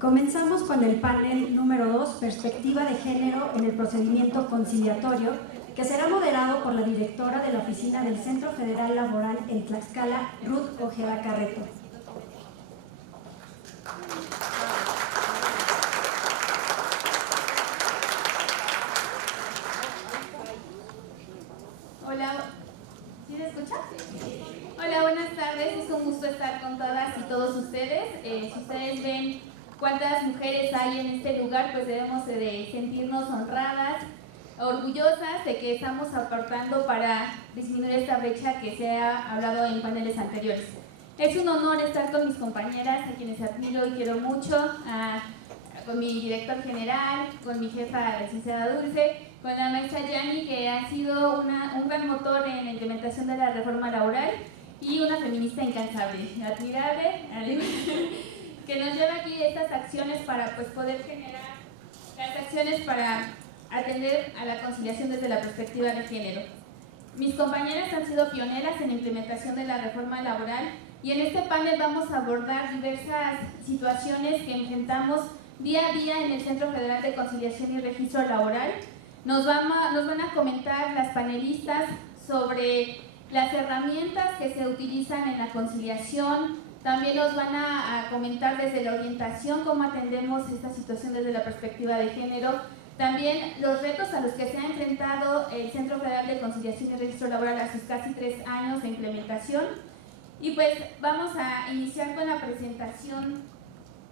Comenzamos con el panel número 2, Perspectiva de Género en el Procedimiento Conciliatorio, que será moderado por la directora de la Oficina del Centro Federal Laboral en Tlaxcala, Ruth Ojeda Carreto. Hola, ¿sí se escucha? Hola, buenas tardes, es un gusto estar con todas y todos ustedes. Si ustedes ven cuántas mujeres hay en este lugar, pues debemos de sentirnos honradas, orgullosas de que estamos aportando para disminuir esta brecha que se ha hablado en paneles anteriores. Es un honor estar con mis compañeras, a quienes admiro y quiero mucho, con mi director general, con mi jefa, la licenciada Dulce, con la maestra Yani, que ha sido un gran motor en la implementación de la reforma laboral y una feminista incansable, admirable, que nos lleva aquí estas acciones para poder generar las acciones para atender a la conciliación desde la perspectiva de género. Mis compañeras han sido pioneras en la implementación de la reforma laboral y en este panel vamos a abordar diversas situaciones que enfrentamos día a día en el Centro Federal de Conciliación y Registro Laboral. Nos van a comentar las panelistas sobre las herramientas que se utilizan en la conciliación. También nos van a comentar desde la orientación cómo atendemos esta situación desde la perspectiva de género. También los retos a los que se ha enfrentado el Centro Federal de Conciliación y Registro Laboral a sus casi 3 años de implementación. Y pues vamos a iniciar con la presentación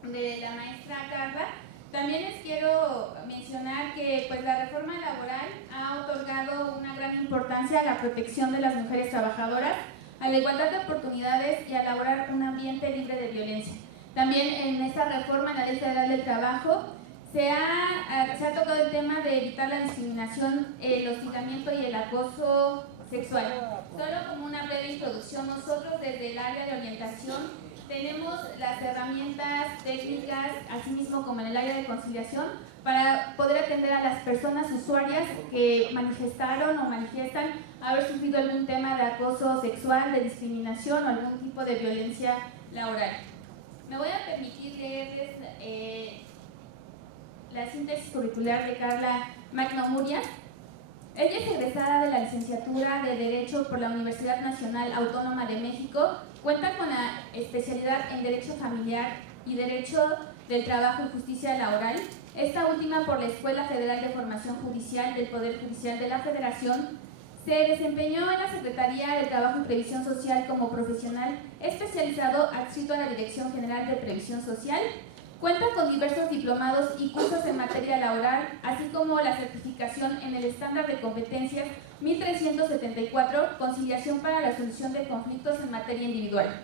de la maestra Carla. También les quiero mencionar que pues la reforma laboral ha otorgado una gran importancia a la protección de las mujeres trabajadoras, a la igualdad de oportunidades y a elaborar un ambiente libre de violencia. También en esta reforma, en la Ley Federal del Trabajo, se ha tocado el tema de evitar la discriminación, el hostigamiento y el acoso sexual. Solo como una breve introducción, nosotros desde el área de orientación tenemos las herramientas técnicas, así mismo como en el área de conciliación, para poder atender a las personas usuarias que manifestaron o manifiestan haber sufrido algún tema de acoso sexual, de discriminación o algún tipo de violencia laboral. Me voy a permitir leerles la síntesis curricular de Carla Magno Murias. Ella es egresada de la licenciatura de Derecho por la Universidad Nacional Autónoma de México. Cuenta con la especialidad en Derecho Familiar y Derecho del Trabajo y Justicia Laboral, esta última por la Escuela Federal de Formación Judicial del Poder Judicial de la Federación. Se desempeñó en la Secretaría de Trabajo y Previsión Social como profesional especializado adscrito a la Dirección General de Previsión Social. Cuenta con diversos diplomados y cursos en materia laboral, así como la certificación en el estándar de competencias 1374, conciliación para la solución de conflictos en materia individual.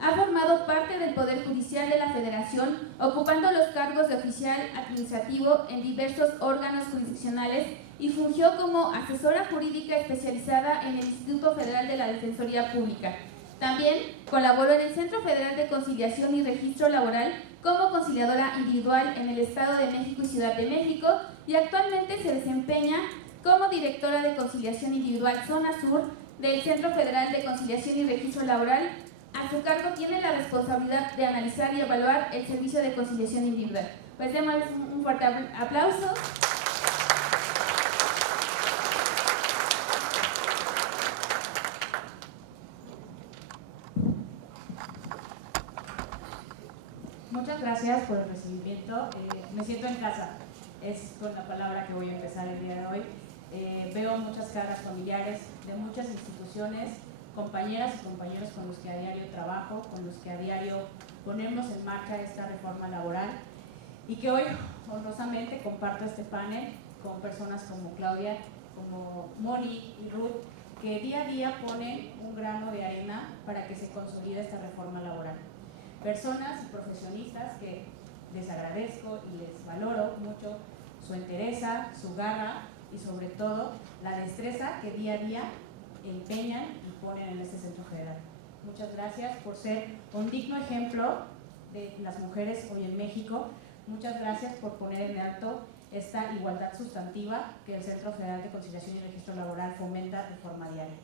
Ha formado parte del Poder Judicial de la Federación, ocupando los cargos de oficial administrativo en diversos órganos jurisdiccionales y fungió como asesora jurídica especializada en el Instituto Federal de la Defensoría Pública. También colaboró en el Centro Federal de Conciliación y Registro Laboral como conciliadora individual en el Estado de México y Ciudad de México y actualmente se desempeña como directora de Conciliación Individual Zona Sur del Centro Federal de Conciliación y Registro Laboral. A su cargo tiene la responsabilidad de analizar y evaluar el servicio de conciliación individual. Pues démosles un fuerte aplauso. Muchas gracias por el recibimiento. Me siento en casa, es con la palabra que voy a empezar el día de hoy. Veo muchas caras familiares de muchas instituciones, compañeras y compañeros con los que a diario trabajo, con los que a diario ponemos en marcha esta reforma laboral y que hoy honrosamente comparto este panel con personas como Claudia, como Moni y Ruth, que día a día ponen un grano de arena para que se consolide esta reforma laboral. Personas y profesionistas que les agradezco y les valoro mucho su entereza, su garra y sobre todo la destreza que día a día empeñan y ponen en este Centro Federal. Muchas gracias por ser un digno ejemplo de las mujeres hoy en México. Muchas gracias por poner en alto esta igualdad sustantiva que el Centro Federal de Conciliación y Registro Laboral fomenta de forma diaria.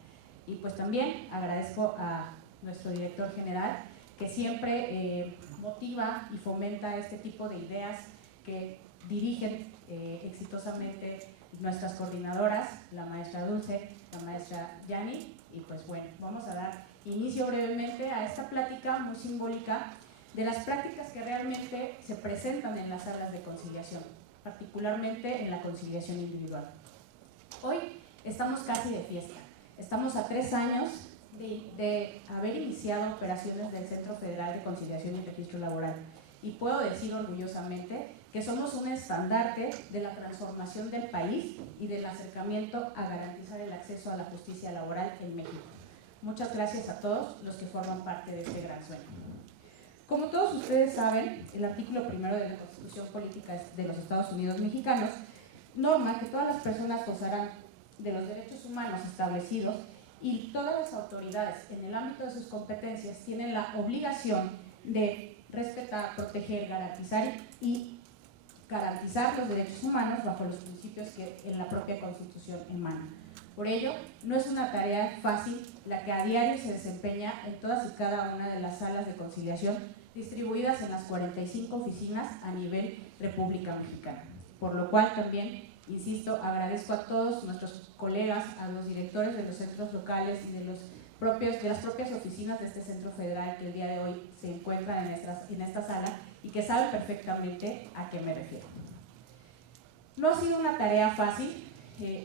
Y pues también agradezco a nuestro director general, que siempre motiva y fomenta este tipo de ideas que dirigen exitosamente nuestras coordinadoras, la maestra Dulce, la maestra Yani. Y pues bueno, vamos a dar inicio brevemente a esta plática muy simbólica de las prácticas que realmente se presentan en las salas de conciliación, particularmente en la conciliación individual. Hoy estamos casi de fiesta, estamos a 3 años de haber iniciado operaciones del Centro Federal de Conciliación y Registro Laboral, y puedo decir orgullosamente que somos un estandarte de la transformación del país y del acercamiento a garantizar el acceso a la justicia laboral en México. Muchas gracias a todos los que forman parte de este gran sueño. Como todos ustedes saben, el artículo 1 de la Constitución Política de los Estados Unidos Mexicanos norma que todas las personas gozarán de los derechos humanos establecidos y todas las autoridades en el ámbito de sus competencias tienen la obligación de respetar, proteger, garantizar los derechos humanos bajo los principios que en la propia Constitución emanan. Por ello, no es una tarea fácil la que a diario se desempeña en todas y cada una de las salas de conciliación distribuidas en las 45 oficinas a nivel República Mexicana. Por lo cual también, insisto, agradezco a todos nuestros colegas, a los directores de los centros locales y de las propias oficinas de este Centro Federal que el día de hoy se encuentran en esta sala y que saben perfectamente a qué me refiero. No ha sido una tarea fácil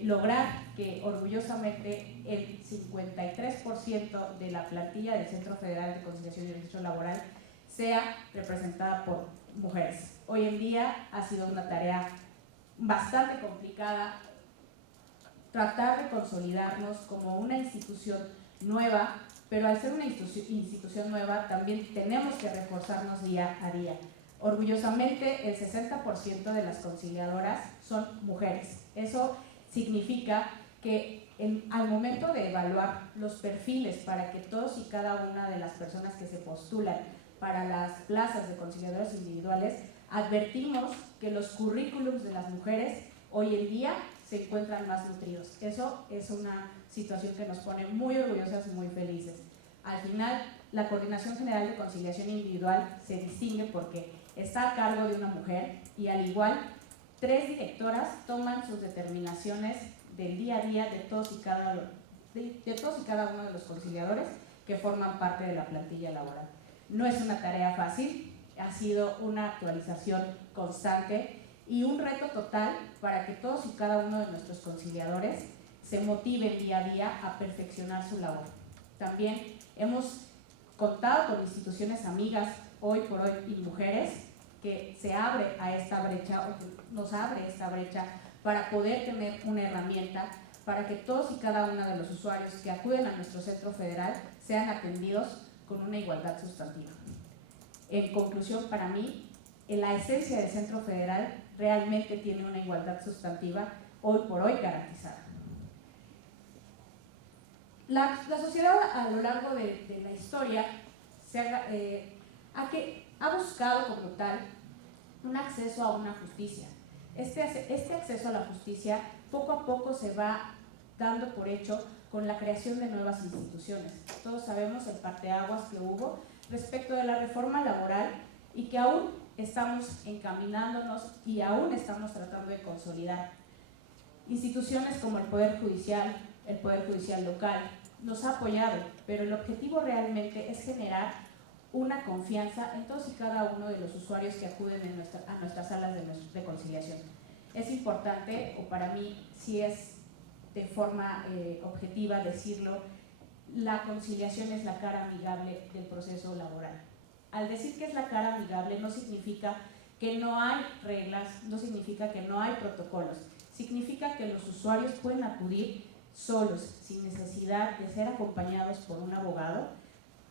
lograr que orgullosamente el 53% de la plantilla del Centro Federal de Conciliación y Registro Laboral sea representada por mujeres. Hoy en día ha sido una tarea bastante complicada tratar de consolidarnos como una institución nueva, pero al ser una institución nueva también tenemos que reforzarnos día a día. Orgullosamente el 60% de las conciliadoras son mujeres. Eso significa que al momento de evaluar los perfiles para que todos y cada una de las personas que se postulan para las plazas de conciliadoras individuales, advertimos que los currículums de las mujeres hoy en día se encuentran más nutridos. Eso es una situación que nos pone muy orgullosas y muy felices. Al final, la Coordinación General de Conciliación Individual se distingue porque está a cargo de una mujer y al igual 3 directoras toman sus determinaciones del día a día de todos y cada uno de los conciliadores que forman parte de la plantilla laboral. No es una tarea fácil, ha sido una actualización constante y un reto total para que todos y cada uno de nuestros conciliadores se motiven día a día a perfeccionar su labor. También hemos contado con instituciones amigas hoy por hoy y mujeres que se abre a esta brecha o que nos abre esta brecha para poder tener una herramienta para que todos y cada uno de los usuarios que acuden a nuestro centro federal sean atendidos con una igualdad sustantiva. En conclusión, para mí, la esencia del Centro Federal realmente tiene una igualdad sustantiva hoy por hoy garantizada. La sociedad a lo largo de la historia ha buscado como tal un acceso a una justicia. Este acceso a la justicia poco a poco se va dando por hecho con la creación de nuevas instituciones. Todos sabemos el parteaguas que hubo respecto de la reforma laboral y que aún estamos encaminándonos y aún estamos tratando de consolidar. Instituciones como el Poder Judicial local, nos ha apoyado, pero el objetivo realmente es generar una confianza en todos y cada uno de los usuarios que acuden a nuestras salas de conciliación. Es importante, o para mí sí es de forma objetiva decirlo, la conciliación es la cara amigable del proceso laboral. Al decir que es la cara amigable no significa que no hay reglas, no significa que no hay protocolos, significa que los usuarios pueden acudir solos, sin necesidad de ser acompañados por un abogado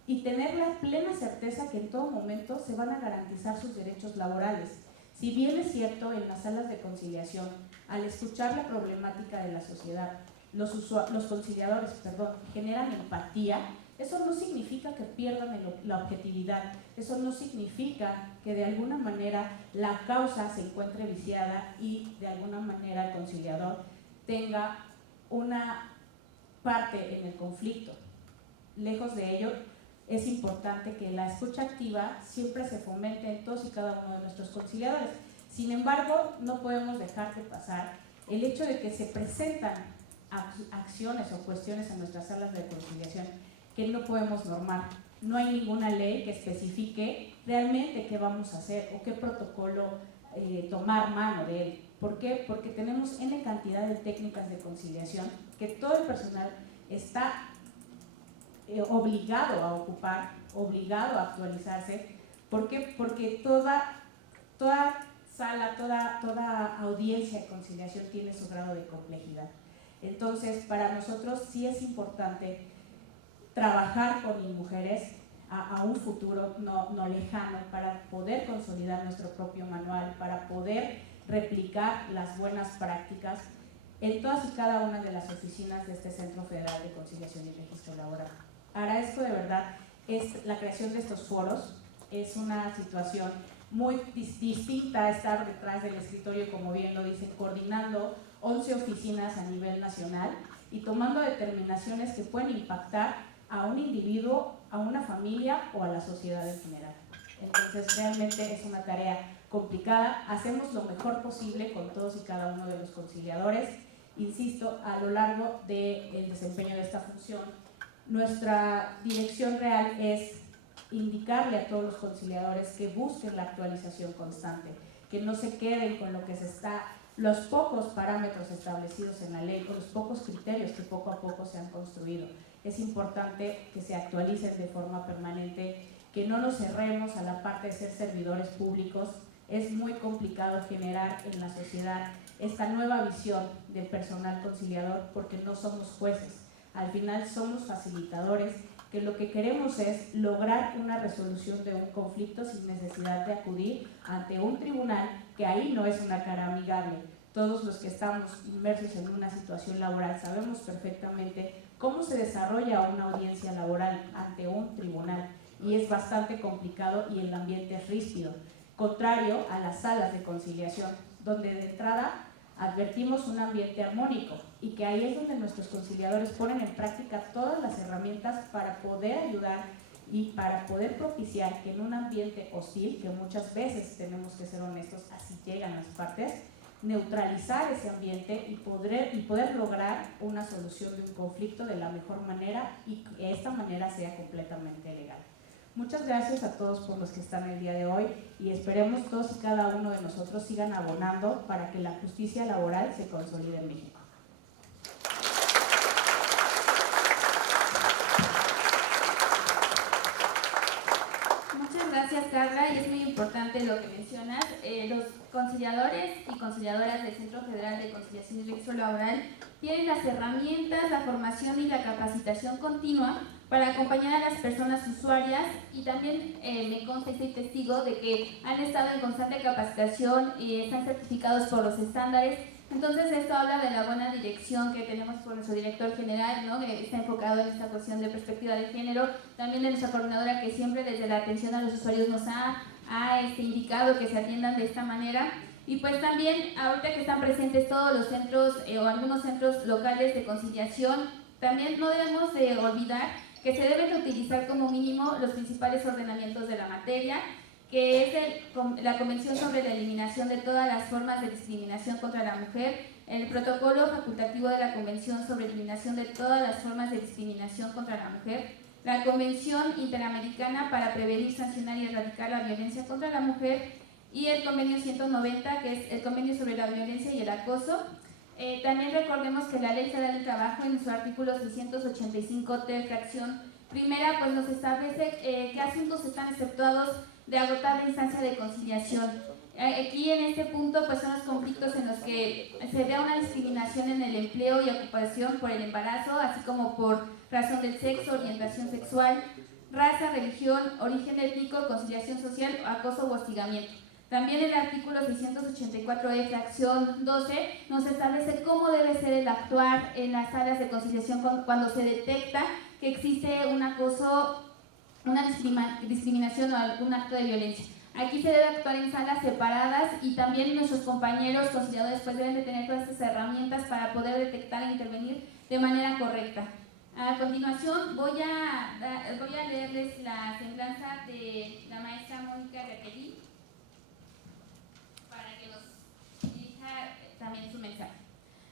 y tener la plena certeza que en todo momento se van a garantizar sus derechos laborales. Si bien es cierto, en las salas de conciliación, al escuchar la problemática de la sociedad, los conciliadores generan empatía, eso no significa que pierdan la objetividad, eso no significa que de alguna manera la causa se encuentre viciada y de alguna manera el conciliador tenga una parte en el conflicto. Lejos de ello, es importante que la escucha activa siempre se fomente en todos y cada uno de nuestros conciliadores. Sin embargo, no podemos dejar de pasar el hecho de que se presentan acciones o cuestiones en nuestras salas de conciliación que no podemos normar. No hay ninguna ley que especifique realmente qué vamos a hacer o qué protocolo tomar mano de él. ¿Por qué? Porque tenemos N cantidad de técnicas de conciliación que todo el personal está obligado a ocupar, obligado a actualizarse. ¿Por qué? Porque toda sala, toda audiencia de conciliación tiene su grado de complejidad. Entonces, para nosotros sí es importante trabajar con mujeres a un futuro no lejano, para poder consolidar nuestro propio manual, para poder replicar las buenas prácticas en todas y cada una de las oficinas de este Centro Federal de Conciliación y Registro Laboral. Agradezco de verdad la creación de estos foros. Es una situación muy distinta a estar detrás del escritorio, como bien lo dicen, coordinando 11 oficinas a nivel nacional y tomando determinaciones que pueden impactar a un individuo, a una familia o a la sociedad en general. Entonces realmente es una tarea complicada. Hacemos lo mejor posible con todos y cada uno de los conciliadores. Insisto, a lo largo del desempeño de esta función, nuestra dirección real es indicarle a todos los conciliadores que busquen la actualización constante, que no se queden con lo que los pocos parámetros establecidos en la ley, con los pocos criterios que poco a poco se han construido. Es importante que se actualicen de forma permanente, que no nos cerremos a la parte de ser servidores públicos. Es muy complicado generar en la sociedad esta nueva visión del personal conciliador porque no somos jueces. Al final somos facilitadores, que lo que queremos es lograr una resolución de un conflicto sin necesidad de acudir ante un tribunal, que ahí no es una cara amigable. Todos los que estamos inmersos en una situación laboral sabemos perfectamente cómo se desarrolla una audiencia laboral ante un tribunal, y es bastante complicado y el ambiente es ríspido, contrario a las salas de conciliación, donde de entrada advertimos un ambiente armónico, y que ahí es donde nuestros conciliadores ponen en práctica todas las herramientas para poder ayudar y para poder propiciar que en un ambiente hostil, que muchas veces tenemos que ser honestos, así llegan las partes, neutralizar ese ambiente y poder lograr una solución de un conflicto de la mejor manera, y que esta manera sea completamente legal. Muchas gracias a todos por los que están el día de hoy, y esperemos todos y cada uno de nosotros sigan abonando para que la justicia laboral se consolide en México. Muchas gracias, Carla, y es muy importante lo que mencionas. Los conciliadores y conciliadoras del Centro Federal de Conciliación y Registro Laboral tienen las herramientas, la formación y la capacitación continua para acompañar a las personas usuarias, y también me consta y soy testigo de que han estado en constante capacitación y están certificados por los estándares. Entonces esto habla de la buena dirección que tenemos por nuestro director general, ¿no?, que está enfocado en esta cuestión de perspectiva de género, también de nuestra coordinadora, que siempre desde la atención a los usuarios nos ha indicado que se atiendan de esta manera. Y pues también ahorita que están presentes todos los centros o algunos centros locales de conciliación, también no debemos de olvidar que se deben de utilizar como mínimo los principales ordenamientos de la materia, que es la Convención sobre la Eliminación de todas las formas de discriminación contra la mujer, el Protocolo Facultativo de la Convención sobre Eliminación de todas las formas de discriminación contra la mujer, la Convención Interamericana para Prevenir, Sancionar y Erradicar la Violencia contra la Mujer, y el Convenio 190, que es el Convenio sobre la Violencia y el Acoso. También recordemos que la Ley Federal del Trabajo, en su artículo 685-T, fracción primera, pues nos establece qué asuntos están exceptuados de agotar la instancia de conciliación. Aquí en este punto pues son los conflictos en los que se vea una discriminación en el empleo y ocupación por el embarazo, así como por razón del sexo, orientación sexual, raza, religión, origen étnico, conciliación social, acoso o hostigamiento. También el artículo 684E, fracción 12, nos establece cómo debe ser el actuar en las salas de conciliación cuando se detecta que existe un acoso, una discriminación o algún acto de violencia. Aquí se debe actuar en salas separadas, y también nuestros compañeros conciliadores pues deben de tener todas estas herramientas para poder detectar e intervenir de manera correcta. A continuación voy a leerles la semblanza de la maestra Mónica Jacqueline para que nos dirija también su mensaje.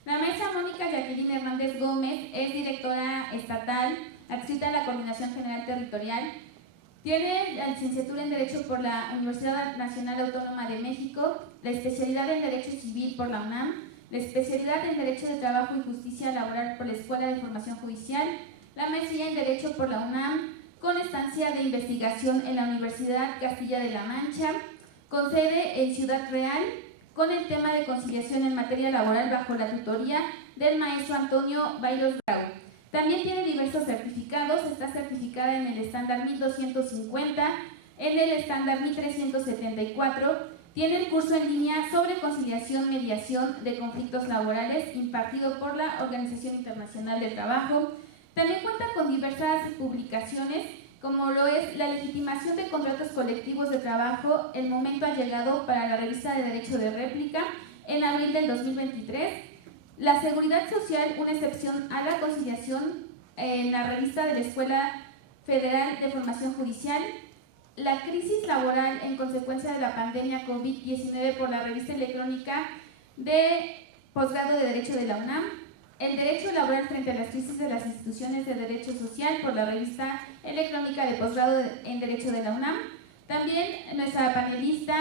La maestra Mónica Jacqueline Hernández Gómez es directora estatal adscrita a la Coordinación General Territorial. Tiene la licenciatura en Derecho por la Universidad Nacional Autónoma de México, la especialidad en Derecho Civil por la UNAM, la especialidad en Derecho de Trabajo y Justicia Laboral por la Escuela de Formación Judicial, la maestría en Derecho por la UNAM, con estancia de investigación en la Universidad Castilla de la Mancha, con sede en Ciudad Real, con el tema de conciliación en materia laboral bajo la tutoría del maestro Antonio Bailos Bravo. También tiene diversos certificados, está certificada en el estándar 1250, en el estándar 1374, tiene el curso en línea sobre conciliación, mediación de conflictos laborales impartido por la Organización Internacional del Trabajo. También cuenta con diversas publicaciones, como lo es la legitimación de contratos colectivos de trabajo, el momento ha llegado para la revista de Derecho de Réplica en abril del 2023, la seguridad social, una excepción a la conciliación en la revista de la Escuela Federal de Formación Judicial, la crisis laboral en consecuencia de la pandemia COVID-19 por la revista electrónica de posgrado de Derecho de la UNAM, el derecho laboral frente a las crisis de las instituciones de derecho social por la revista electrónica de posgrado en Derecho de la UNAM. También nuestra panelista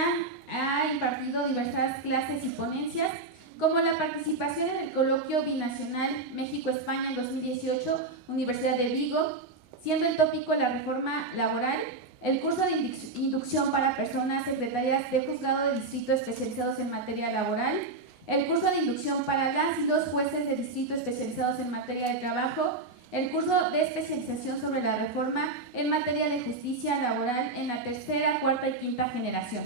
ha impartido diversas clases y ponencias, como la participación en el coloquio binacional México-España en 2018, Universidad de Vigo, siendo el tópico la reforma laboral, el curso de inducción para personas secretarias de juzgado de distrito especializados en materia laboral, el curso de inducción para las y los jueces de distrito especializados en materia de trabajo, el curso de especialización sobre la reforma en materia de justicia laboral en la tercera, cuarta y quinta generación.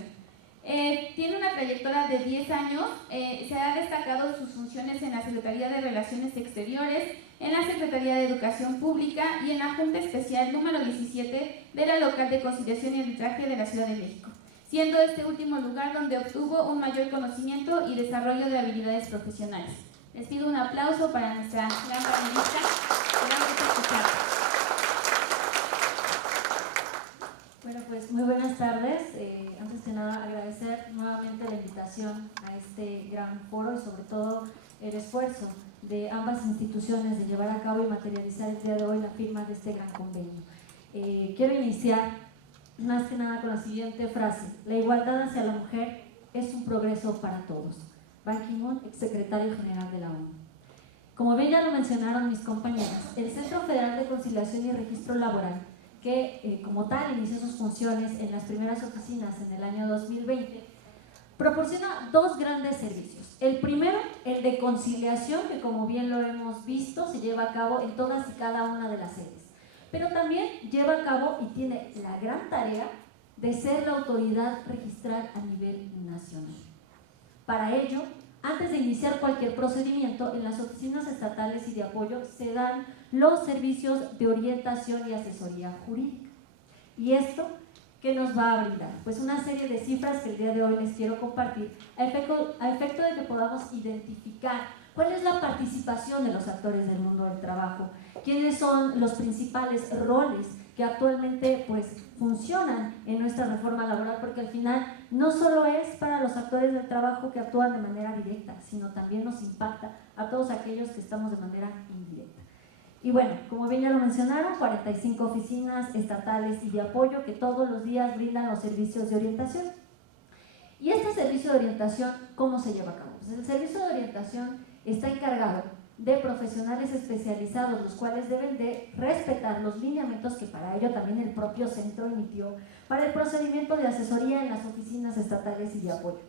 Tiene una trayectoria de 10 años, se ha destacado sus funciones en la Secretaría de Relaciones Exteriores, en la Secretaría de Educación Pública y en la Junta Especial número 17 de la Local de Conciliación y Arbitraje de la Ciudad de México, siendo este último lugar donde obtuvo un mayor conocimiento y desarrollo de habilidades profesionales. Les pido un aplauso para nuestra gran panelista. Bueno, pues muy buenas tardes. Antes que nada agradecer nuevamente la invitación a este gran foro y sobre todo el esfuerzo de ambas instituciones de llevar a cabo y materializar el día de hoy la firma de este gran convenio. Quiero iniciar más que nada con la siguiente frase: la igualdad hacia la mujer es un progreso para todos. Ban Ki-moon, exsecretario general de la ONU. Como bien ya lo mencionaron mis compañeras, el Centro Federal de Conciliación y Registro Laboral, que como tal inició sus funciones en las primeras oficinas en el año 2020, proporciona dos grandes servicios. El primero, el de conciliación, que como bien lo hemos visto, se lleva a cabo en todas y cada una de las sedes, pero también lleva a cabo y tiene la gran tarea de ser la autoridad registral a nivel nacional. Para ello, antes de iniciar cualquier procedimiento, en las oficinas estatales y de apoyo se dan los servicios de orientación y asesoría jurídica. ¿Y esto qué nos va a brindar? Pues una serie de cifras que el día de hoy les quiero compartir a efecto de que podamos identificar cuál es la participación de los actores del mundo del trabajo, quiénes son los principales roles que actualmente pues funcionan en nuestra reforma laboral, porque al final no solo es para los actores del trabajo que actúan de manera directa, sino también nos impacta a todos aquellos que estamos de manera indirecta. Y bueno, como bien ya lo mencionaron, 45 oficinas estatales y de apoyo que todos los días brindan los servicios de orientación. ¿Y este servicio de orientación cómo se lleva a cabo? Pues el servicio de orientación está encargado de profesionales especializados, los cuales deben de respetar los lineamientos que para ello también el propio centro emitió para el procedimiento de asesoría en las oficinas estatales y de apoyo.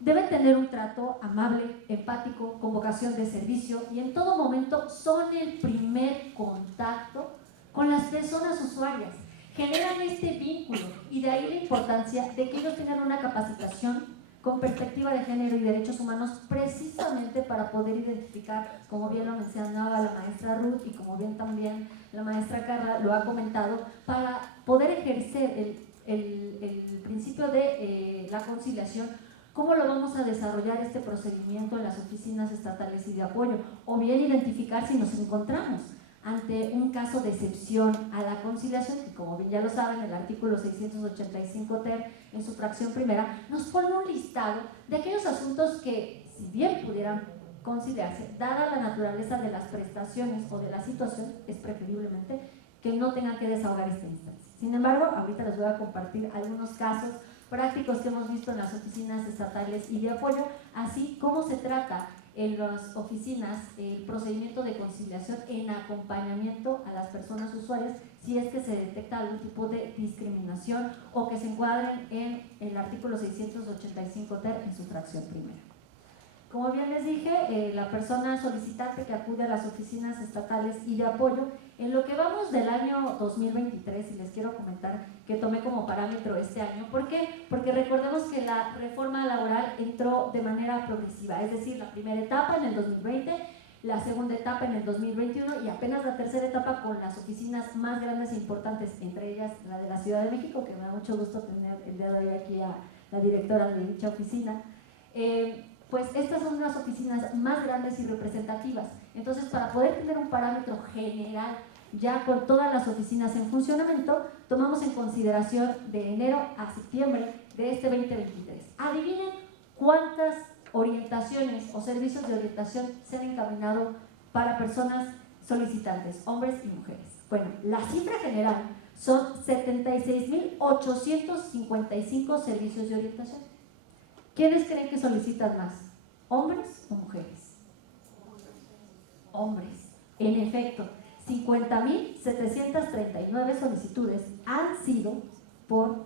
Deben tener un trato amable, empático, con vocación de servicio y en todo momento son el primer contacto con las personas usuarias. Generan este vínculo y de ahí la importancia de que ellos tengan una capacitación con perspectiva de género y derechos humanos, precisamente para poder identificar, como bien lo mencionaba la maestra Ruth y como bien también la maestra Carla lo ha comentado, para poder ejercer el principio de la conciliación. ¿Cómo lo vamos a desarrollar este procedimiento en las oficinas estatales y de apoyo? O bien identificar si nos encontramos ante un caso de excepción a la conciliación, que como bien ya lo saben, el artículo 685 ter en su fracción primera nos pone un listado de aquellos asuntos que, si bien pudieran conciliarse, dada la naturaleza de las prestaciones o de la situación, es preferiblemente que no tengan que desahogar esta instancia. Sin embargo, ahorita les voy a compartir algunos casos prácticos que hemos visto en las oficinas estatales y de apoyo, así como se trata en las oficinas el procedimiento de conciliación en acompañamiento a las personas usuarias si es que se detecta algún tipo de discriminación o que se encuadren en el artículo 685 ter en su fracción primera. Como bien les dije, la persona solicitante que acude a las oficinas estatales y de apoyo, en lo que vamos del año 2023, y les quiero comentar que tomé como parámetro este año, ¿por qué? Porque recordemos que la reforma laboral entró de manera progresiva, es decir, la primera etapa en el 2020, la segunda etapa en el 2021 y apenas la tercera etapa con las oficinas más grandes e importantes, entre ellas la de la Ciudad de México, que me da mucho gusto tener el día de hoy aquí a la directora de dicha oficina. Pues estas son unas oficinas más grandes y representativas. Entonces, para poder tener un parámetro general ya con todas las oficinas en funcionamiento, tomamos en consideración de enero a septiembre de este 2023. Adivinen cuántas orientaciones o servicios de orientación se han encaminado para personas solicitantes, hombres y mujeres. Bueno, la cifra general son 76.855 servicios de orientación. ¿Quiénes creen que solicitan más? ¿Hombres o mujeres? Hombres. En efecto, 50.739 solicitudes han sido por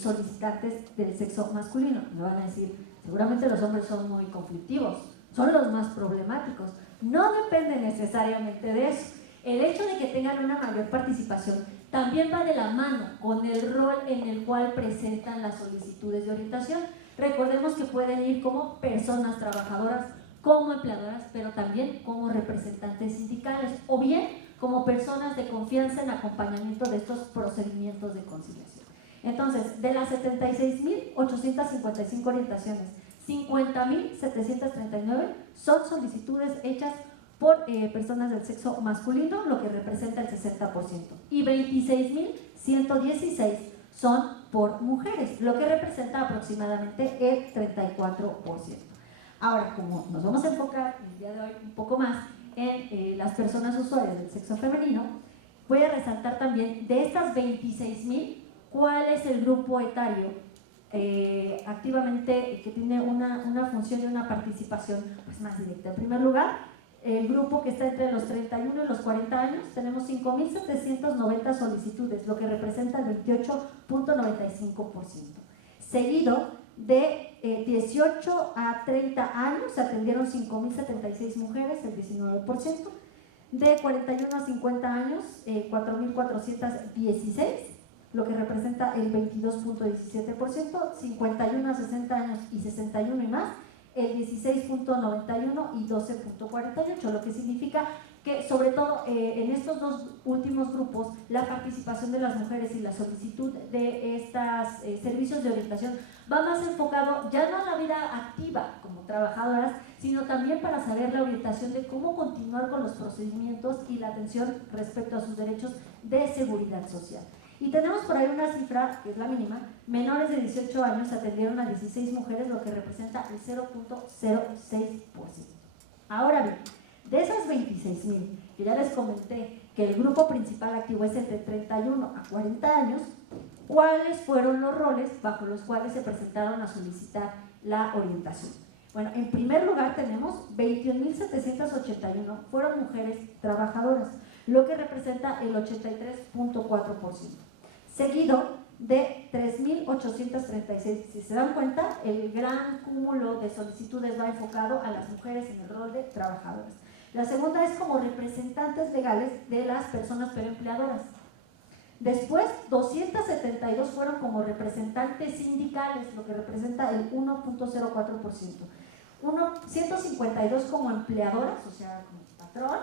solicitantes del sexo masculino. Me van a decir, seguramente los hombres son muy conflictivos, son los más problemáticos. No depende necesariamente de eso. El hecho de que tengan una mayor participación también va de la mano con el rol en el cual presentan las solicitudes de orientación. Recordemos que pueden ir como personas trabajadoras, como empleadoras, pero también como representantes sindicales o bien como personas de confianza en acompañamiento de estos procedimientos de conciliación. Entonces, de las 76.855 orientaciones, 50.739 son solicitudes hechas por personas del sexo masculino, lo que representa el 60%, y 26.116 son por mujeres, lo que representa aproximadamente el 34%. Ahora, como nos vamos a enfocar el día de hoy un poco más en las personas usuarias del sexo femenino, voy a resaltar también de estas 26.000, cuál es el grupo etario activamente que tiene una función y una participación pues, más directa. En primer lugar, el grupo que está entre los 31 y los 40 años, tenemos 5.790 solicitudes, lo que representa el 28.95%. Seguido de 18 a 30 años, se atendieron 5.076 mujeres, el 19%. De 41 a 50 años, 4.416, lo que representa el 22.17%. 51 a 60 años y 61 y más, el 16.91 y 12.48, lo que significa que sobre todo en estos dos últimos grupos la participación de las mujeres y la solicitud de estos servicios de orientación va más enfocado ya no a la vida activa como trabajadoras, sino también para saber la orientación de cómo continuar con los procedimientos y la atención respecto a sus derechos de seguridad social. Y tenemos por ahí una cifra, que es la mínima, menores de 18 años atendieron a 16 mujeres, lo que representa el 0.06%. Ahora bien, de esas 26.000, que ya les comenté que el grupo principal activo es entre 31 a 40 años, ¿cuáles fueron los roles bajo los cuales se presentaron a solicitar la orientación? Bueno, en primer lugar tenemos 21.781 fueron mujeres trabajadoras, lo que representa el 83.4%. Seguido de 3.836. Si se dan cuenta, el gran cúmulo de solicitudes va enfocado a las mujeres en el rol de trabajadoras. La segunda es como representantes legales de las personas pero empleadoras. Después, 272 fueron como representantes sindicales, lo que representa el 1.04%. 152 como empleadoras, o sea, como patrón,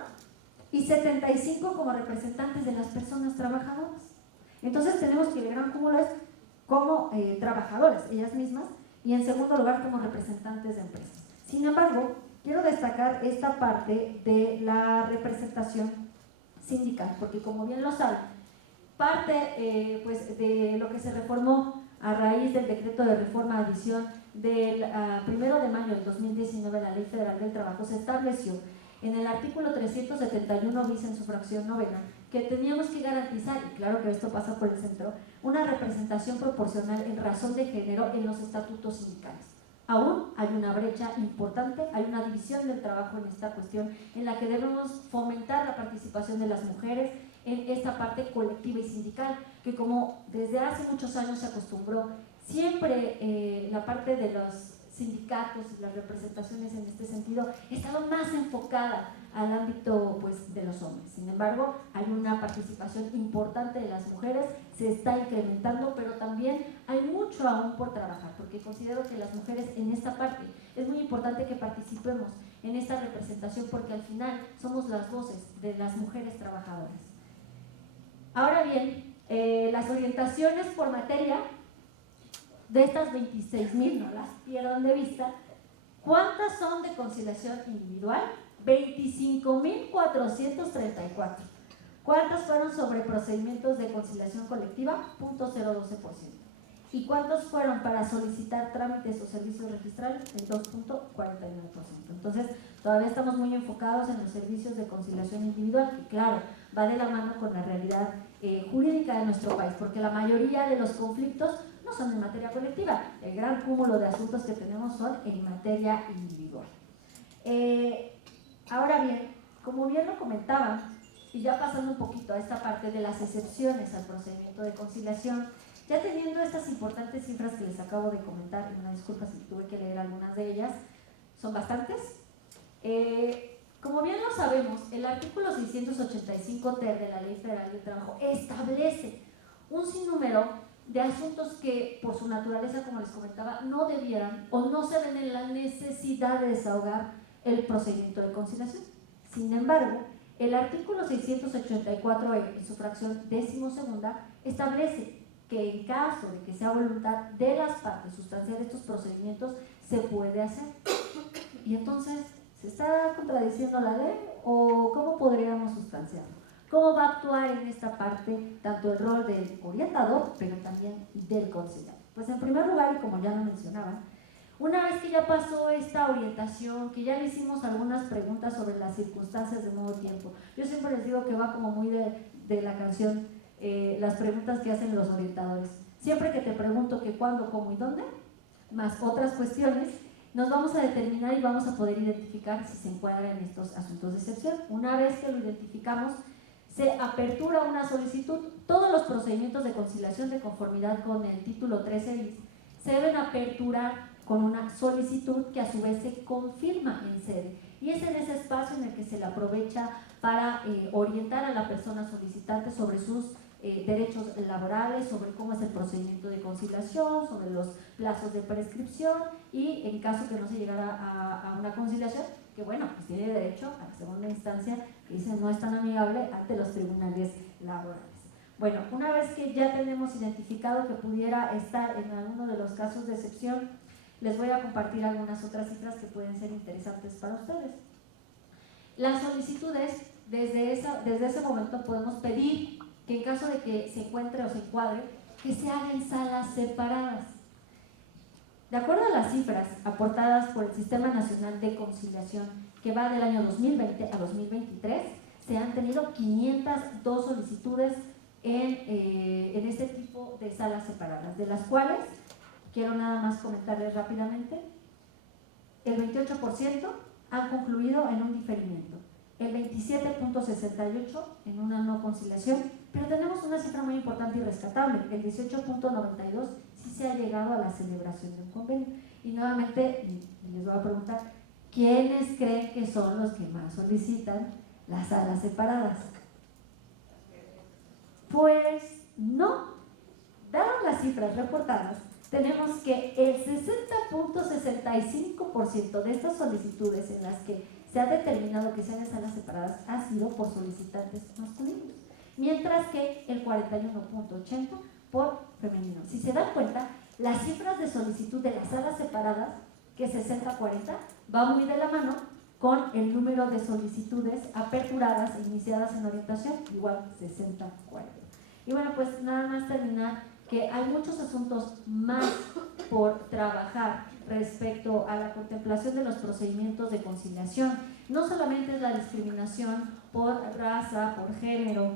y 75 como representantes de las personas trabajadoras. Entonces tenemos que el gran cúmulo es como trabajadoras, ellas mismas, y en segundo lugar como representantes de empresas. Sin embargo, quiero destacar esta parte de la representación sindical, porque como bien lo saben, parte pues de lo que se reformó a raíz del decreto de reforma adición del 1 de mayo del 2019 la Ley Federal del Trabajo, se estableció en el artículo 371 bis en su fracción novena que teníamos que garantizar, y claro que esto pasa por el centro, una representación proporcional en razón de género en los estatutos sindicales. Aún hay una brecha importante, hay una división del trabajo en esta cuestión en la que debemos fomentar la participación de las mujeres en esta parte colectiva y sindical, que como desde hace muchos años se acostumbró, siempre la parte de los sindicatos y las representaciones en este sentido estaba más enfocada al ámbito pues, de los hombres. Sin embargo, hay una participación importante de las mujeres, se está incrementando, pero también hay mucho aún por trabajar, porque considero que las mujeres en esta parte es muy importante que participemos en esta representación, porque al final somos las voces de las mujeres trabajadoras. Ahora bien, las orientaciones por materia de estas 26,000, no las pierdan de vista, ¿cuántas son de conciliación individual? 25,434. ¿Cuántas fueron sobre procedimientos de conciliación colectiva? 0.012%. ¿Y cuántos fueron para solicitar trámites o servicios registrales? El 2.49%. Entonces, todavía estamos muy enfocados en los servicios de conciliación individual, que claro, va de la mano con la realidad jurídica de nuestro país, porque la mayoría de los conflictos no son en materia colectiva, el gran cúmulo de asuntos que tenemos son en materia individual. Ahora bien, como bien lo comentaba, y ya pasando un poquito a esta parte de las excepciones al procedimiento de conciliación, ya teniendo estas importantes cifras que les acabo de comentar, y una disculpa si tuve que leer algunas de ellas, son bastantes. Como bien lo sabemos, el artículo 685 ter de la Ley Federal del Trabajo establece un sinnúmero de asuntos que por su naturaleza, como les comentaba, no debieran o no se ven en la necesidad de desahogar el procedimiento de conciliación. Sin embargo, el artículo 684 en su fracción 12ª establece que en caso de que sea voluntad de las partes sustanciar estos procedimientos, se puede hacer. Y entonces, ¿se está contradiciendo la ley o cómo podríamos sustanciarlo? ¿Cómo va a actuar en esta parte tanto el rol del orientador, pero también del conciliador? Pues en primer lugar, y como ya lo mencionaba, una vez que ya pasó esta orientación, que ya le hicimos algunas preguntas sobre las circunstancias de modo tiempo, yo siempre les digo que va como muy de la canción, las preguntas que hacen los orientadores. Siempre que te pregunto que cuándo, cómo y dónde, más otras cuestiones, nos vamos a determinar y vamos a poder identificar si se encuadra en estos asuntos de excepción. Una vez que lo identificamos, se apertura una solicitud. Todos los procedimientos de conciliación de conformidad con el título 13 bis se deben aperturar con una solicitud que a su vez se confirma en sede. Y es en ese espacio en el que se le aprovecha para orientar a la persona solicitante sobre sus derechos laborales, sobre cómo es el procedimiento de conciliación, sobre los plazos de prescripción y en caso que no se llegara a una conciliación, que bueno, pues tiene derecho a la segunda instancia, que dice no es tan amigable ante los tribunales laborales. Bueno, una vez que ya tenemos identificado que pudiera estar en alguno de los casos de excepción, les voy a compartir algunas otras cifras que pueden ser interesantes para ustedes. Las solicitudes, desde ese momento podemos pedir que en caso de que se encuentre o se encuadre, que se haga en salas separadas. De acuerdo a las cifras aportadas por el Sistema Nacional de Conciliación, que va del año 2020 a 2023, se han tenido 502 solicitudes en este tipo de salas separadas, de las cuales, quiero nada más comentarles rápidamente, el 28% han concluido en un diferimiento, el 27.68% en una no conciliación, pero tenemos una cifra muy importante y rescatable, el 18.92% sí se ha llegado a la celebración de un convenio. Y nuevamente les voy a preguntar, ¿quiénes creen que son los que más solicitan las salas separadas? Pues no, dadas las cifras reportadas, tenemos que el 60.65% de estas solicitudes en las que se ha determinado que sean salas separadas ha sido por solicitantes masculinos, mientras que el 41.80% por femenino. Si se dan cuenta, las cifras de solicitud de las salas separadas, que es 60-40, va muy de la mano con el número de solicitudes aperturadas e iniciadas en orientación, igual 60-40. Y bueno, pues nada más terminar que hay muchos asuntos más por trabajar respecto a la contemplación de los procedimientos de conciliación. No solamente es la discriminación por raza, por género,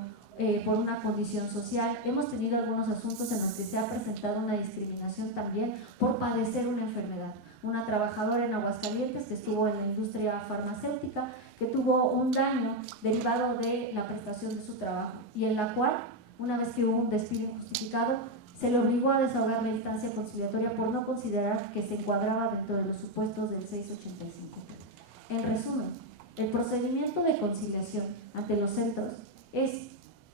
por una condición social. Hemos tenido algunos asuntos en los que se ha presentado una discriminación también por padecer una enfermedad. Una trabajadora en Aguascalientes que estuvo en la industria farmacéutica, que tuvo un daño derivado de la prestación de su trabajo y en la cual, una vez que hubo un despido injustificado, se le obligó a desahogar la instancia conciliatoria por no considerar que se encuadraba dentro de los supuestos del 685. En resumen, el procedimiento de conciliación ante los centros es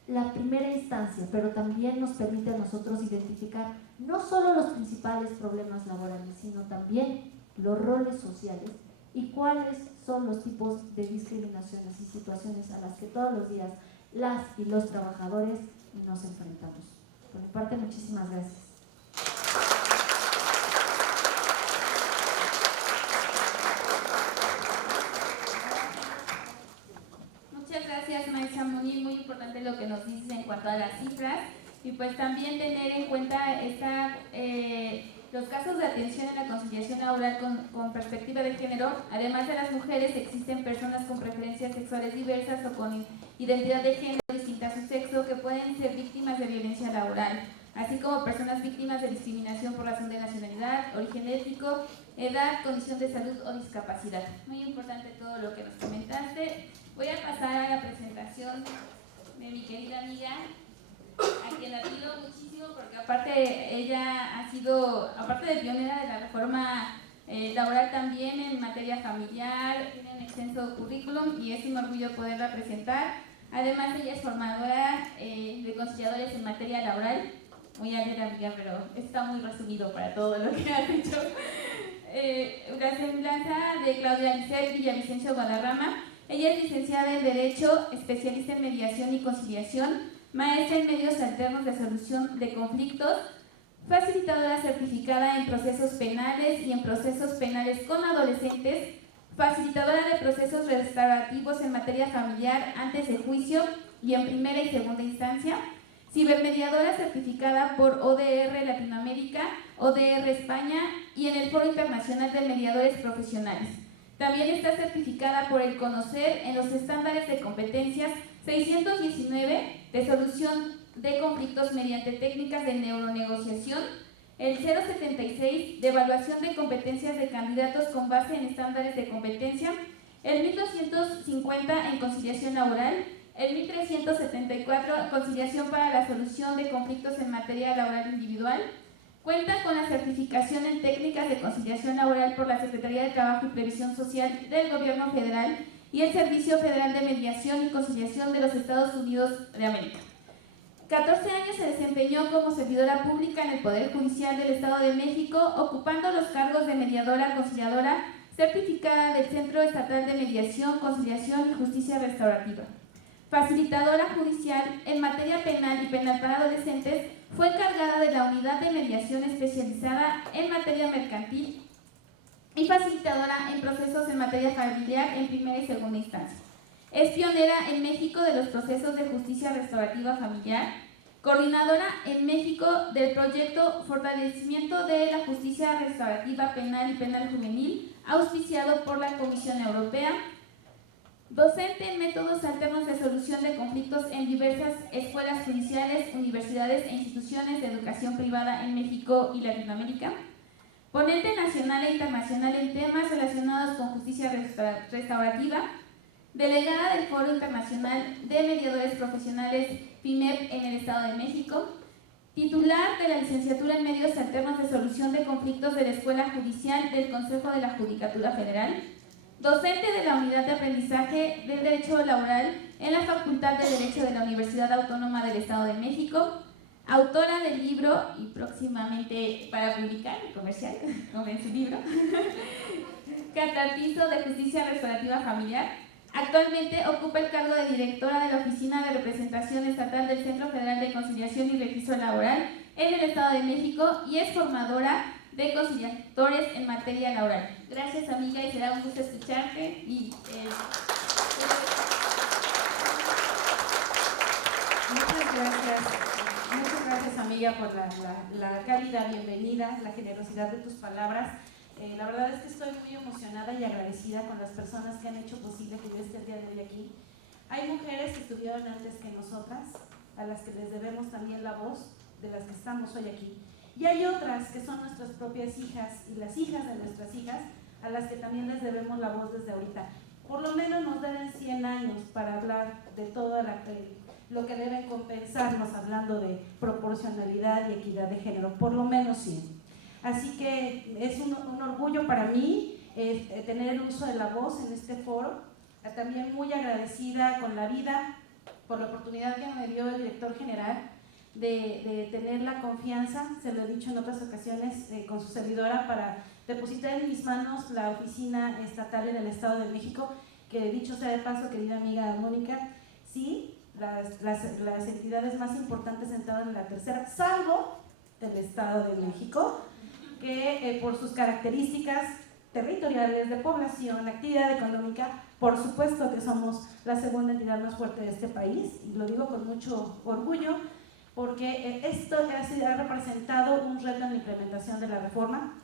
la primera instancia, pero también nos permite a nosotros identificar no solo los principales problemas laborales, sino también los roles sociales y cuáles son los tipos de discriminaciones y situaciones a las que todos los días las y los trabajadores nos enfrentamos. Por mi parte, muchísimas gracias. Muchas gracias, maestra Muni, muy importante lo que nos dices en cuanto a las cifras y pues también tener en cuenta los casos de atención en la conciliación laboral con perspectiva de género. Además de las mujeres, existen personas con preferencias sexuales diversas o con identidad de género distinta a su sexo que pueden ser víctimas de violencia laboral, así como personas víctimas de discriminación por razón de nacionalidad, origen étnico, edad, condición de salud o discapacidad. Muy importante todo lo que nos comentaste. Voy a pasar a la presentación de mi querida amiga, a quien la admiro muchísimo porque aparte ella ha sido, aparte de pionera de la reforma laboral también en materia familiar, tiene un extenso currículum y es un orgullo poderla presentar. Además ella es formadora de conciliadores en materia laboral, muy alegre amiga, pero está muy resumido para todo lo que has hecho. La semblanza de Claudia Lisset Villavicencio Guadarrama. Ella es licenciada en Derecho, especialista en Mediación y Conciliación, maestra en Medios Alternos de Solución de Conflictos, facilitadora certificada en procesos penales y en procesos penales con adolescentes, facilitadora de procesos restaurativos en materia familiar antes de juicio y en primera y segunda instancia, cibermediadora certificada por ODR Latinoamérica, ODR España y en el Foro Internacional de Mediadores Profesionales. También está certificada por el CONOCER en los estándares de competencias 619 de solución de conflictos mediante técnicas de neuronegociación, el 076 de evaluación de competencias de candidatos con base en estándares de competencia, el 1250 en conciliación laboral, el 1374 conciliación para la solución de conflictos en materia laboral individual. Cuenta con la certificación en técnicas de conciliación laboral por la Secretaría de Trabajo y Previsión Social del Gobierno Federal y el Servicio Federal de Mediación y Conciliación de los Estados Unidos de América. 14 años se desempeñó como servidora pública en el Poder Judicial del Estado de México, ocupando los cargos de mediadora conciliadora certificada del Centro Estatal de Mediación, Conciliación y Justicia Restaurativa. Facilitadora judicial en materia penal y penal para adolescentes, fue encargada de la Unidad de Mediación Especializada en materia mercantil y facilitadora en procesos en materia familiar en primera y segunda instancia. Es pionera en México de los procesos de justicia restaurativa familiar, coordinadora en México del proyecto Fortalecimiento de la Justicia Restaurativa Penal y Penal Juvenil, auspiciado por la Comisión Europea, docente en métodos alternos de solución de conflictos en diversas escuelas judiciales, universidades e instituciones de educación privada en México y Latinoamérica, ponente nacional e internacional en temas relacionados con justicia restaurativa, delegada del Foro Internacional de Mediadores Profesionales FIMEP en el Estado de México, titular de la licenciatura en Medios Alternos de Solución de Conflictos de la Escuela Judicial del Consejo de la Judicatura Federal, docente de la Unidad de Aprendizaje de Derecho Laboral en la Facultad de Derecho de la Universidad Autónoma del Estado de México, autora del libro, y próximamente para publicar, comercial, como en su libro, Catartizo de Justicia Restaurativa Familiar. Actualmente ocupa el cargo de directora de la Oficina de Representación Estatal del Centro Federal de Conciliación y Registro Laboral en el Estado de México y es formadora de conciliadores en materia laboral. Gracias, amiga, y será un gusto escucharte. Muchas gracias, amiga, por la cálida bienvenida, la generosidad de tus palabras. La verdad es que estoy muy emocionada y agradecida con las personas que han hecho posible que yo esté el día de hoy aquí. Hay mujeres que estuvieron antes que nosotras, a las que les debemos también la voz, de las que estamos hoy aquí. Y hay otras que son nuestras propias hijas y las hijas de nuestras hijas, a las que también les debemos la voz desde ahorita. Por lo menos nos deben 100 años para hablar de todo lo que deben compensarnos, hablando de proporcionalidad y equidad de género, por lo menos 100. Así que es un orgullo para mí tener el uso de la voz en este foro. También muy agradecida con la vida por la oportunidad que me dio el director general de tener la confianza, se lo he dicho en otras ocasiones, con su servidora, para depositar en mis manos la oficina estatal en el Estado de México, que dicho sea de paso, querida amiga Mónica, sí, las entidades más importantes entraron en la tercera, salvo el Estado de México, que por sus características territoriales, de población, actividad económica, por supuesto que somos la segunda entidad más fuerte de este país, y lo digo con mucho orgullo, porque esto ha representado un reto en la implementación de la reforma,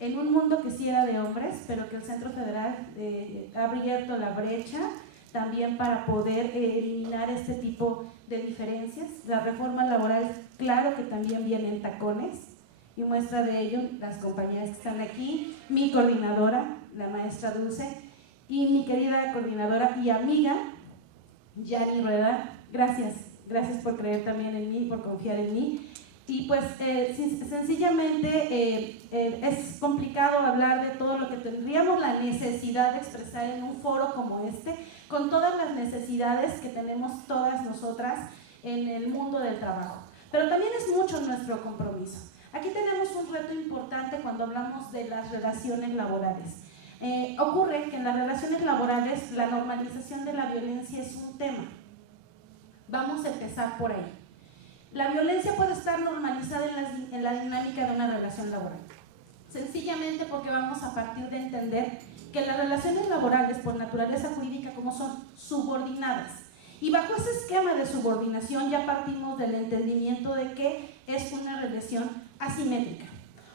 en un mundo que sí era de hombres, pero que el Centro Federal ha abierto la brecha también para poder eliminar este tipo de diferencias. La reforma laboral, claro que también viene en tacones, y muestra de ello las compañeras que están aquí, mi coordinadora, la maestra Dulce, y mi querida coordinadora y amiga, Yani Rueda. Gracias por creer también en mí, por confiar en mí. Y pues sencillamente es complicado hablar de todo lo que tendríamos la necesidad de expresar en un foro como este, con todas las necesidades que tenemos todas nosotras en el mundo del trabajo. Pero también es mucho nuestro compromiso. Aquí tenemos un reto importante cuando hablamos de las relaciones laborales. Ocurre que en las relaciones laborales la normalización de la violencia es un tema. Vamos a empezar por ahí. La violencia puede estar normalizada en la dinámica de una relación laboral, sencillamente porque vamos a partir de entender que las relaciones laborales por naturaleza jurídica como son subordinadas, y bajo ese esquema de subordinación ya partimos del entendimiento de que es una relación asimétrica.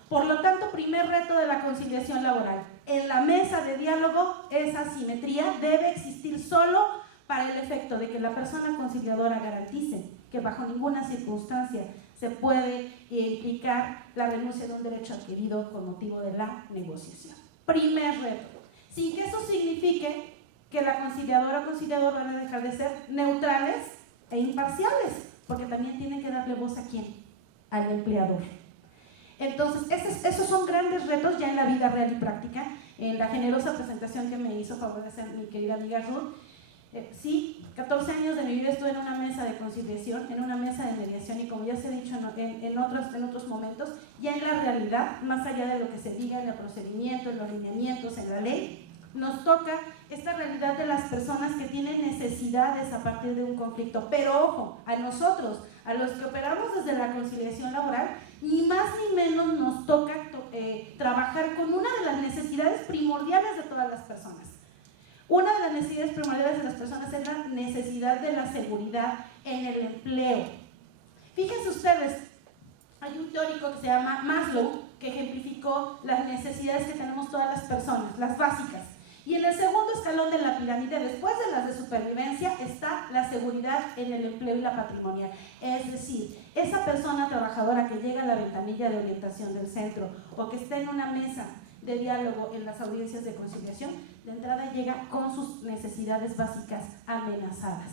Por lo tanto, primer reto de la conciliación laboral, en la mesa de diálogo esa asimetría debe existir solo para el efecto de que la persona conciliadora garantice que bajo ninguna circunstancia se puede implicar la renuncia de un derecho adquirido con motivo de la negociación. Primer reto, sin que eso signifique que la conciliadora o conciliador van a dejar de ser neutrales e imparciales, porque también tienen que darle voz a ¿quién? Al empleador. Entonces, esos son grandes retos ya en la vida real y práctica. En la generosa presentación que me hizo favor de hacer mi querida amiga Ruth, sí, 14 años de mi vida estuve en una mesa de conciliación, en una mesa de mediación, y como ya se ha dicho en otros momentos, ya en la realidad, más allá de lo que se diga en el procedimiento, en los lineamientos, en la ley, nos toca esta realidad de las personas que tienen necesidades a partir de un conflicto. Pero ojo, a nosotros, a los que operamos desde la conciliación laboral, ni más ni menos nos toca trabajar con una de las necesidades primordiales de todas las personas. Una de las necesidades primordiales de las personas es la necesidad de la seguridad en el empleo. Fíjense ustedes, hay un teórico que se llama Maslow, que ejemplificó las necesidades que tenemos todas las personas, las básicas. Y en el segundo escalón de la pirámide, después de las de supervivencia, está la seguridad en el empleo y la patrimonial. Es decir, esa persona trabajadora que llega a la ventanilla de orientación del centro o que está en una mesa de diálogo en las audiencias de conciliación, de entrada llega con sus necesidades básicas amenazadas.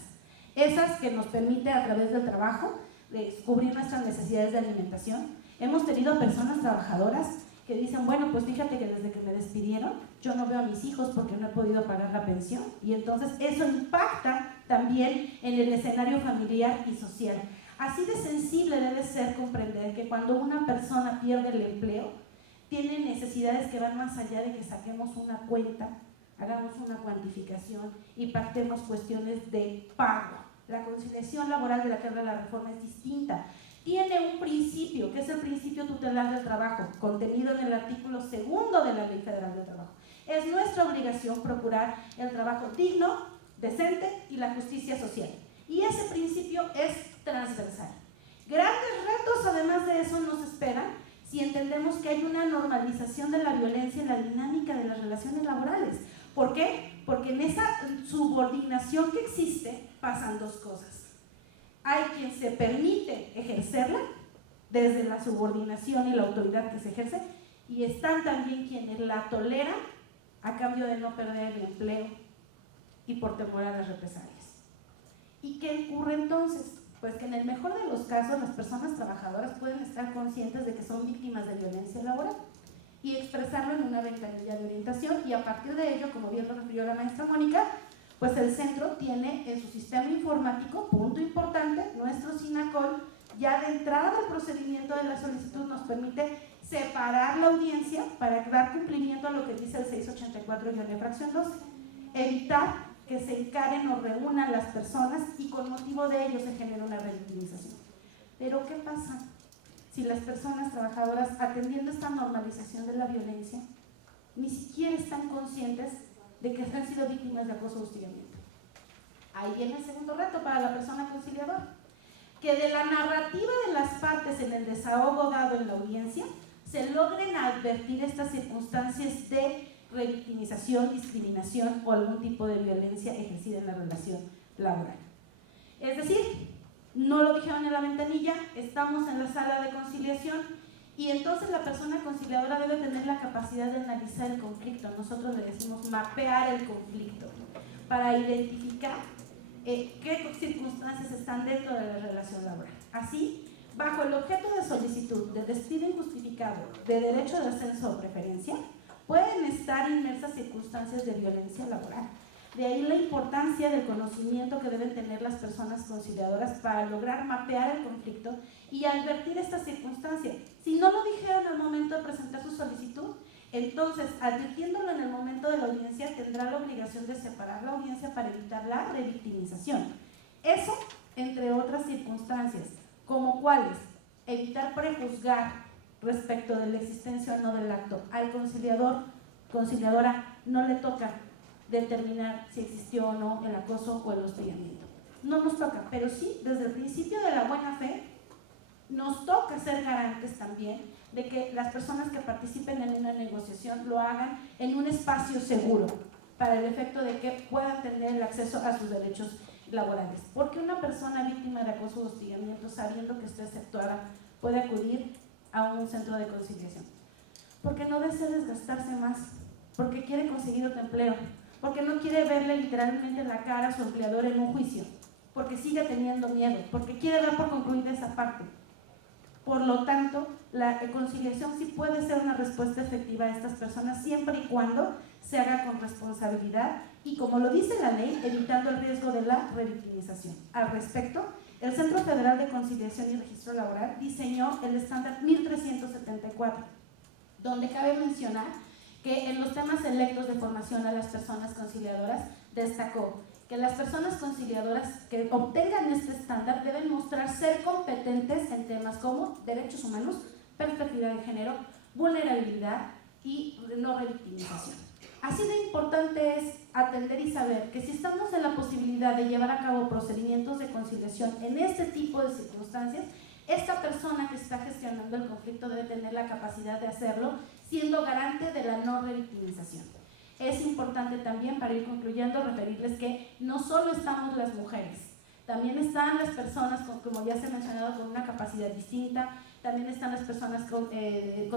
Esas que nos permite a través del trabajo descubrir nuestras necesidades de alimentación. Hemos tenido personas trabajadoras que dicen, bueno, pues fíjate que desde que me despidieron yo no veo a mis hijos porque no he podido pagar la pensión, y entonces eso impacta también en el escenario familiar y social. Así de sensible debe ser comprender que cuando una persona pierde el empleo, tiene necesidades que van más allá de que saquemos una cuenta, hagamos una cuantificación y pactemos cuestiones de pago. La conciliación laboral de la que habla la reforma es distinta. tiene un principio, que es el principio tutelar del trabajo, contenido en el artículo 2 de la Ley Federal del Trabajo. Es nuestra obligación procurar el trabajo digno, decente y la justicia social. Y ese principio es transversal. Grandes retos, además de eso, nos esperan si entendemos que hay una normalización de la violencia en la dinámica de las relaciones laborales. ¿Por qué? Porque en esa subordinación que existe pasan dos cosas. Hay quien se permite ejercerla desde la subordinación y la autoridad que se ejerce, y están también quienes la toleran a cambio de no perder el empleo y por temor a las represalias. ¿Y qué ocurre entonces? Pues que en el mejor de los casos las personas trabajadoras pueden estar conscientes de que son víctimas de violencia laboral y expresarlo en una ventanilla de orientación, y a partir de ello, como bien lo refirió la maestra Mónica, pues el centro tiene en su sistema informático, punto importante, nuestro SINACOL, ya de entrada del procedimiento de la solicitud nos permite separar la audiencia para dar cumplimiento a lo que dice el 684-E fracción 12, evitar que se encaren o reúnan las personas y con motivo de ello se genera una revictimización. Pero ¿qué pasa si las personas trabajadoras, atendiendo esta normalización de la violencia, ni siquiera están conscientes de que han sido víctimas de acoso o hostigamiento? Ahí viene el segundo reto para la persona conciliadora, que de la narrativa de las partes en el desahogo dado en la audiencia se logren advertir estas circunstancias de revictimización, discriminación o algún tipo de violencia ejercida en la relación laboral. Es decir, no lo dijeron en la ventanilla, estamos en la sala de conciliación y entonces la persona conciliadora debe tener la capacidad de analizar el conflicto. Nosotros le decimos mapear el conflicto para identificar qué circunstancias están dentro de la relación laboral. Así, bajo el objeto de solicitud de despido injustificado, de derecho de ascenso o preferencia, pueden estar inmersas circunstancias de violencia laboral. De ahí la importancia del conocimiento que deben tener las personas conciliadoras para lograr mapear el conflicto y advertir estas circunstancias. Si no lo dijeron al momento de presentar su solicitud, entonces, advirtiéndolo en el momento de la audiencia, tendrá la obligación de separar la audiencia para evitar la revictimización. Eso, entre otras circunstancias, como cuáles: evitar prejuzgar respecto de la existencia o no del acto. Al conciliador, conciliadora, no le toca determinar si existió o no el acoso o el hostigamiento. No nos toca, pero sí, desde el principio de la buena fe, nos toca ser garantes también de que las personas que participen en una negociación lo hagan en un espacio seguro, para el efecto de que puedan tener el acceso a sus derechos laborales. Porque una persona víctima de acoso o hostigamiento, sabiendo que está exceptuada, puede acudir a un centro de conciliación? Porque no desea desgastarse más, porque quiere conseguir otro empleo, porque no quiere verle literalmente la cara a su empleador en un juicio, porque sigue teniendo miedo, porque quiere dar por concluida esa parte. Por lo tanto, la conciliación sí puede ser una respuesta efectiva a estas personas siempre y cuando se haga con responsabilidad y, como lo dice la ley, evitando el riesgo de la revictimización. Al respecto, el Centro Federal de Conciliación y Registro Laboral diseñó el estándar 1374, donde cabe mencionar que en los temas selectos de formación a las personas conciliadoras destacó que las personas conciliadoras que obtengan este estándar deben mostrar ser competentes en temas como derechos humanos, perspectiva de género, vulnerabilidad y no revictimización. Así de importante es atender y saber que si estamos en la posibilidad de llevar a cabo procedimientos de conciliación en este tipo de circunstancias, esta persona que está gestionando el conflicto debe tener la capacidad de hacerlo, siendo garante de la no revictimización. Es importante también, para ir concluyendo, referirles que no solo estamos las mujeres, también están las personas, como ya se ha mencionado, con una capacidad distinta, también están las personas con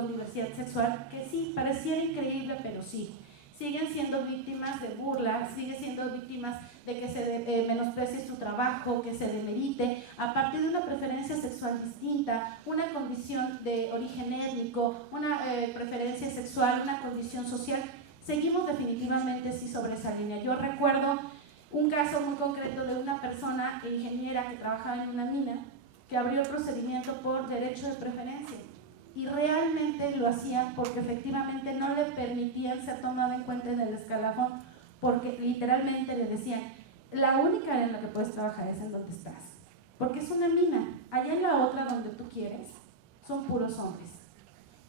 diversidad sexual, que sí, pareciera increíble, pero sí, siguen siendo víctimas de burla, siguen siendo víctimas de que se menosprecie su trabajo, que se demerite, a partir de una preferencia sexual distinta, una condición de origen étnico, una preferencia sexual, una condición social. Seguimos definitivamente sí sobre esa línea. Yo recuerdo un caso muy concreto de una persona ingeniera que trabajaba en una mina, que abrió el procedimiento por derecho de preferencia, y realmente lo hacían porque efectivamente no le permitían ser tomada en cuenta en el escalafón, porque literalmente le decían: la única en la que puedes trabajar es en donde estás, porque es una mina. Allá en la otra donde tú quieres, son puros hombres.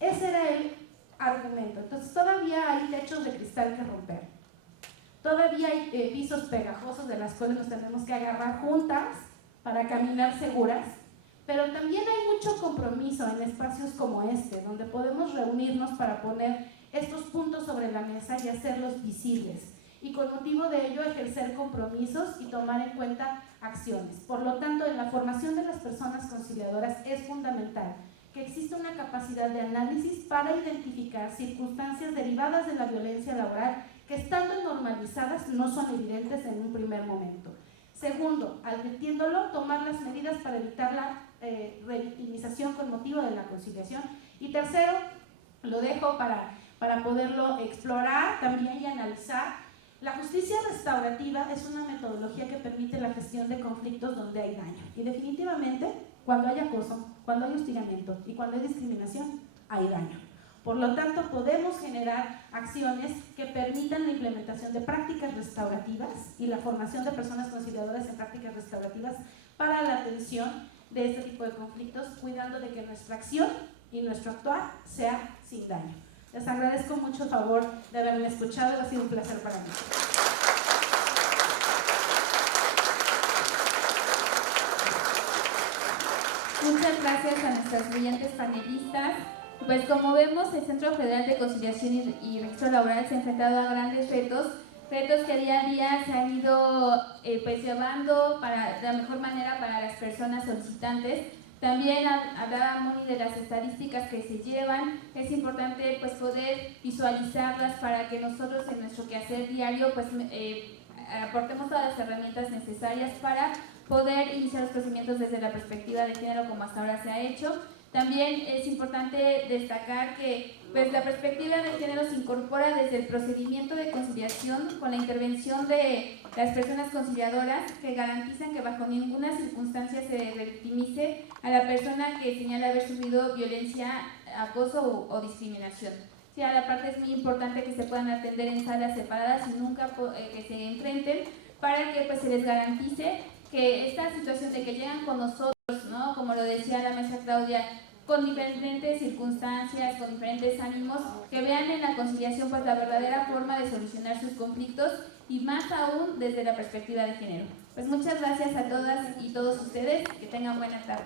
Ese era el argumento. Entonces todavía hay techos de cristal que romper. Todavía hay pisos pegajosos de las cuales nos tenemos que agarrar juntas para caminar seguras, pero también hay mucho compromiso en espacios como este, donde podemos reunirnos para poner estos puntos sobre la mesa y hacerlos visibles, y con motivo de ello ejercer compromisos y tomar en cuenta acciones. Por lo tanto, en la formación de las personas conciliadoras es fundamental que exista una capacidad de análisis para identificar circunstancias derivadas de la violencia laboral que, estando normalizadas, no son evidentes en un primer momento. Segundo, advirtiéndolo, tomar las medidas para evitar la revictimización con motivo de la conciliación. Y tercero, lo dejo para poderlo explorar también y analizar. La justicia restaurativa es una metodología que permite la gestión de conflictos donde hay daño. Y definitivamente, cuando hay acoso, cuando hay hostigamiento y cuando hay discriminación, hay daño. Por lo tanto, podemos generar acciones que permitan la implementación de prácticas restaurativas y la formación de personas conciliadoras en prácticas restaurativas para la atención de este tipo de conflictos, cuidando de que nuestra acción y nuestro actuar sea sin daño. Les agradezco mucho el favor de haberme escuchado, ha sido un placer para mí. Muchas gracias a nuestras brillantes panelistas. Pues como vemos, el Centro Federal de Conciliación y Registro Laboral se ha enfrentado a grandes retos que día a día se han ido pues llevando de la mejor manera para las personas solicitantes. También hablaba Moni de las estadísticas que se llevan. Es importante pues poder visualizarlas para que nosotros en nuestro quehacer diario pues aportemos todas las herramientas necesarias para poder iniciar los procedimientos desde la perspectiva de género como hasta ahora se ha hecho. También es importante destacar que pues, la perspectiva de género se incorpora desde el procedimiento de conciliación con la intervención de las personas conciliadoras que garantizan que bajo ninguna circunstancia se revictimice a la persona que señala haber sufrido violencia, acoso o discriminación. Sí, a la parte es muy importante que se puedan atender en salas separadas y nunca que se enfrenten para que pues, se les garantice que esta situación de que llegan con nosotros, ¿no? Como lo decía la maestra Claudia, con diferentes circunstancias, con diferentes ánimos, que vean en la conciliación pues la verdadera forma de solucionar sus conflictos y más aún desde la perspectiva de género. Pues muchas gracias a todas y todos ustedes, que tengan buena tarde.